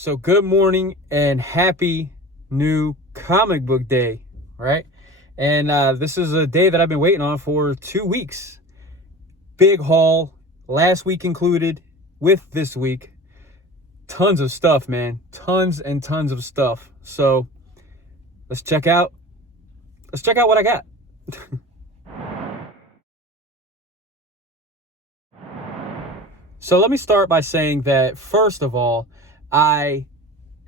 So good morning and happy new comic book day, right? And this is a day that I've been waiting on for 2 weeks. Big haul, last week included, with this week. Tons of stuff, man. Tons and tons of stuff. So let's check out what I got. So let me start by saying that, first of all, I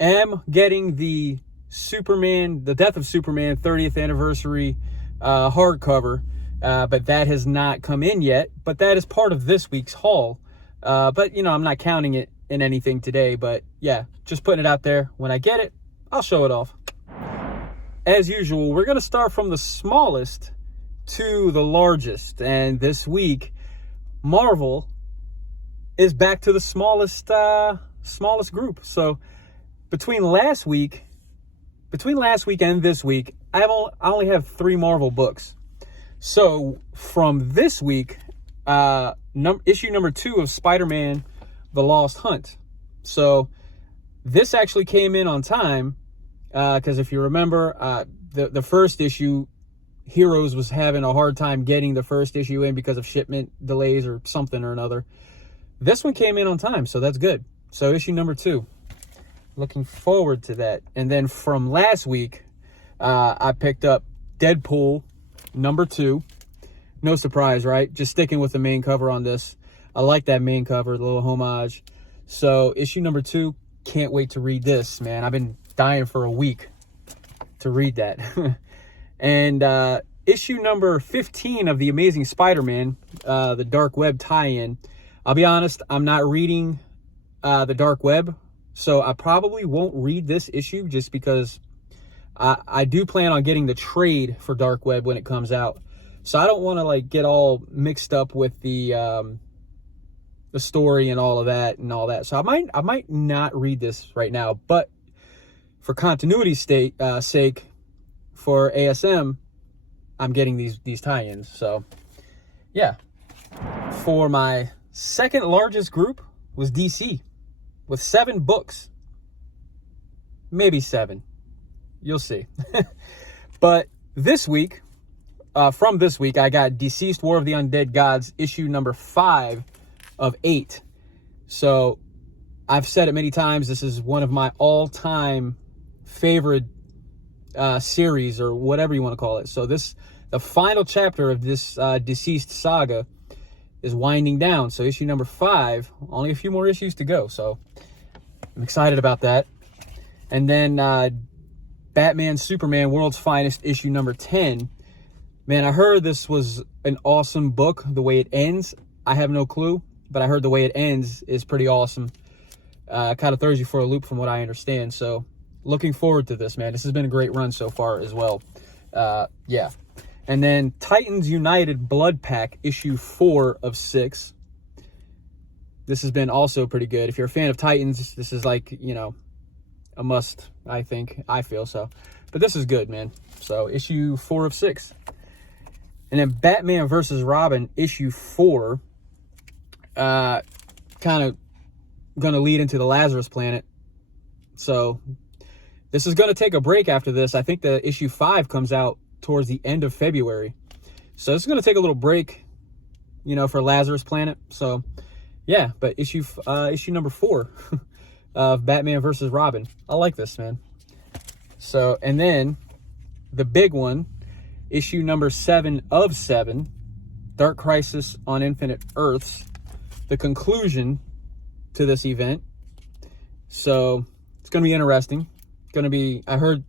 am getting the Death of Superman 30th anniversary hardcover, but that has not come in yet. But that is part of this week's haul. But, I'm not counting it in anything today. But, yeah, just putting it out there. When I get it, I'll show it off. As usual, we're going to start from the smallest to the largest. And this week, Marvel is back to the smallest group. So between last week and this week, I only have 3 Marvel books. So from this week, issue number 2 of Spider-Man: The Lost Hunt. So this actually came in on time, because if you remember, the first issue, Heroes was having a hard time getting the first issue in because of shipment delays or something or another. This one came in on time, so that's good. So issue number 2. Looking forward to that. And then from last week, I picked up Deadpool number 2. No surprise, right? Just sticking with the main cover on this. I like that main cover, the little homage. So issue number 2, can't wait to read this, man. I've been dying for a week to read that. And issue number 15 of The Amazing Spider-Man, the Dark Web tie-in. I'll be honest, I'm not reading the Dark Web, so I probably won't read this issue just because I do plan on getting the trade for Dark Web when it comes out. So I don't want to get all mixed up with the story and all of that. So I might not read this right now, but for continuity's sake, for ASM, I'm getting these tie-ins. So yeah, for my second largest group was DC with 7 books. Maybe 7. You'll see. But this week, from this week, I got Deceased War of the Undead Gods, issue number 5 of 8. So I've said it many times, this is one of my all-time favorite series, or whatever you want to call it. So the final chapter of this Deceased saga is winding down. So issue number 5, only a few more issues to go. So I'm excited about that. And then Batman Superman World's Finest, issue number 10. Man, I heard this was an awesome book. The way it ends, I have no clue, but I heard the way it ends is pretty awesome. Kind of throws you for a loop from what I understand. So looking forward to this, man. This has been a great run so far as well. Yeah. And then Titans United Blood Pack, issue 4 of 6. This has been also pretty good. If you're a fan of Titans, this is a must, I think. I feel so. But this is good, man. So issue 4 of 6. And then Batman vs. Robin, issue 4. Kind of going to lead into the Lazarus Planet. So this is going to take a break after this. I think the issue 5 comes out towards the end of February. So this is going to take a little break, for Lazarus Planet. So yeah, but issue number 4 of Batman versus Robin. I like this, man. So, and then the big one, issue number 7 of 7, Dark Crisis on Infinite Earths, the conclusion to this event. So it's going to be interesting. Going to be, I heard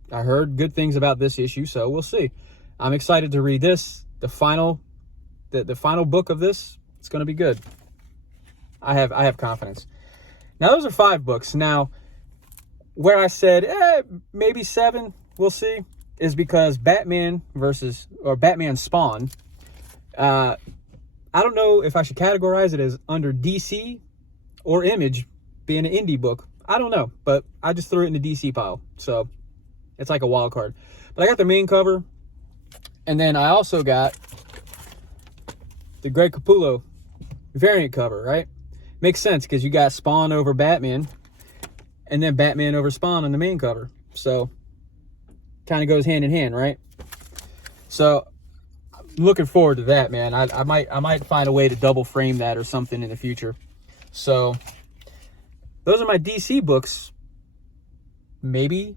good things about this issue, so we'll see. I'm excited to read this. The final book of this, it's going to be good. I have confidence. Now those are 5 books. Now where I said maybe 7, we'll see, is because Batman Spawn, I don't know if I should categorize it as under DC or Image, being an indie book. I don't know, but I just threw it in the DC pile. So it's like a wild card. But I got the main cover. And then I also got the Greg Capullo variant cover, right? Makes sense because you got Spawn over Batman. and then Batman over Spawn on the main cover. So kind of goes hand in hand, right? So I'm looking forward to that, man. I might find a way to double frame that or something in the future. So those are my DC books. Maybe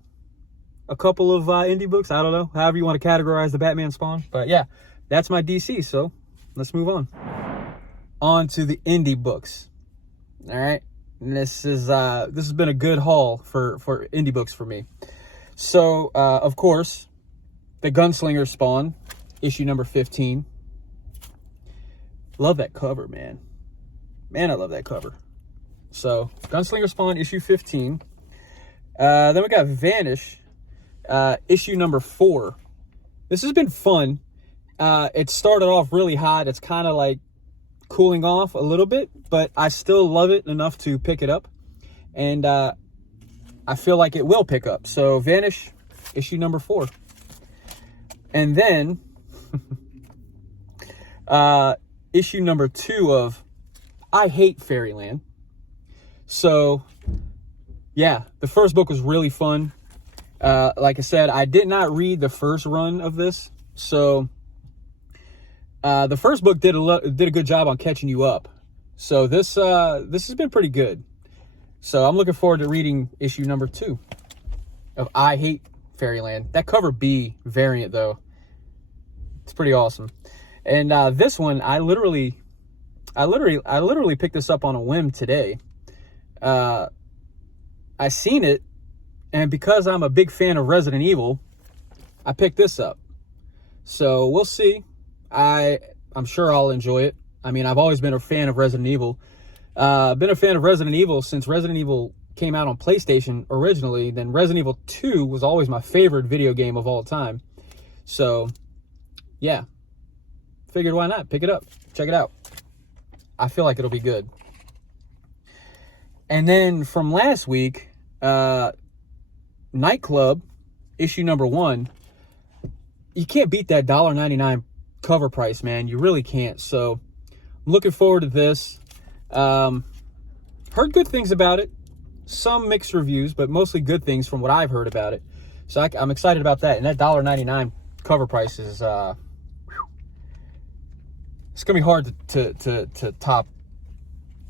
a couple of indie books. I don't know. However you want to categorize the Batman Spawn. But yeah, that's my DC. So let's move on. On to the indie books. All right. And this has been a good haul for indie books for me. So, of course, the Gunslinger Spawn, issue number 15. Love that cover, man. Man, I love that cover. So, Gunslinger Spawn, issue 15. Then we got Vanish, issue number 4. This has been fun. It started off really hot. It's kind of like cooling off a little bit, but I still love it enough to pick it up. And I feel like it will pick up. So Vanish, issue number 4. And then issue number 2 of I Hate Fairyland. So yeah, the first book was really fun. Like I said, I did not read the first run of this. So the first book did a good job on catching you up. So this has been pretty good. So I'm looking forward to reading issue number 2 of I Hate Fairyland. That cover B variant, though, it's pretty awesome. And this one, I literally picked this up on a whim today. I seen it, and because I'm a big fan of Resident Evil, I picked this up. So we'll see. I'm sure I'll enjoy it. I mean, I've always been a fan of Resident Evil. Been a fan of Resident Evil since Resident Evil came out on PlayStation originally. Then Resident Evil 2 was always my favorite video game of all time. So, yeah. Figured why not? Pick it up. Check it out. I feel like it'll be good. And then from last week, Nightclub, issue number 1. You can't beat that $1.99 cover price, man. You really can't. So, I'm looking forward to this. Heard good things about it. Some mixed reviews, but mostly good things from what I've heard about it. So I'm excited about that. And that $1.99 cover price is, it's going to be hard to top,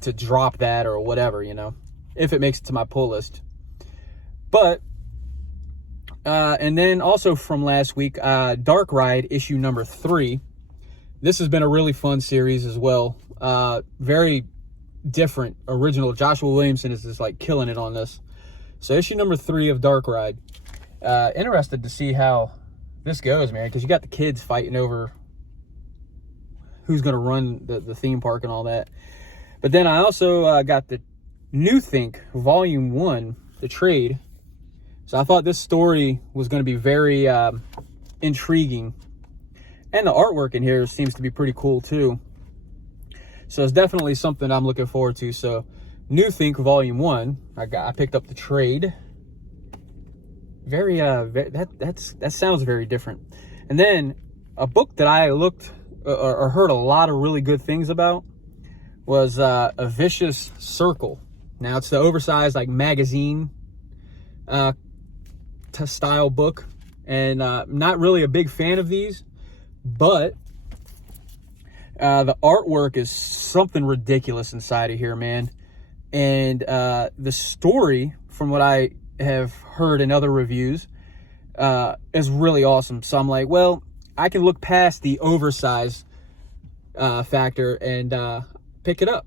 to drop that or whatever, you know, if it makes it to my pull list. But, and then also from last week, Dark Ride, issue number 3. This has been a really fun series as well. Very different, original. Joshua Williamson is just like killing it on this. So issue number 3 of Dark Ride. Interested to see how this goes, man, because you got the kids fighting over who's going to run the theme park and all that. But then I also got the New Think Volume 1, the trade. So I thought this story was going to be very intriguing. And the artwork in here seems to be pretty cool too. So it's definitely something I'm looking forward to. So New Think Volume 1, I picked up the trade. Very that sounds very different. And then a book that I looked or heard a lot of really good things about was A Vicious Circle. Now it's the oversized like magazine style book, and not really a big fan of these, but the artwork is something ridiculous inside of here, man. And the story, from what I have heard in other reviews, is really awesome. So I'm like, well, I can look past the oversized factor and pick it up.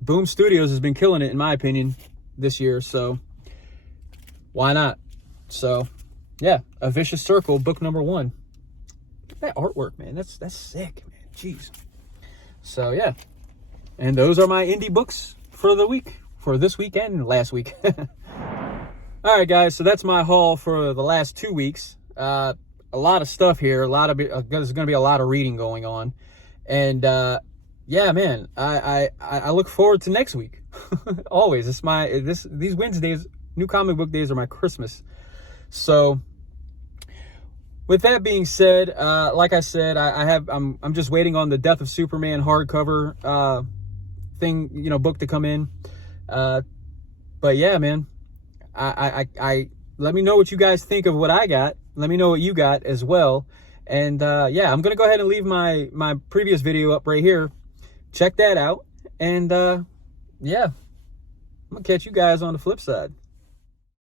Boom Studios has been killing it, in my opinion, this year. So why not? So yeah, A Vicious Circle, book number 1. That artwork, man, that's sick, man. Jeez. So yeah, and those are my indie books for the week, for this week and last week. All right, guys, so that's my haul for the last 2 weeks. A lot of stuff here. There's going to be a lot of reading going on, and yeah, man, I look forward to next week. Always, these Wednesdays, new comic book days, are my Christmas. So, with that being said, like I said, I'm just waiting on the Death of Superman hardcover thing, book to come in. But yeah, man, I let me know what you guys think of what I got. Let me know what you got as well. And yeah, I'm gonna go ahead and leave my previous video up right here. Check that out. And yeah, I'm gonna catch you guys on the flip side.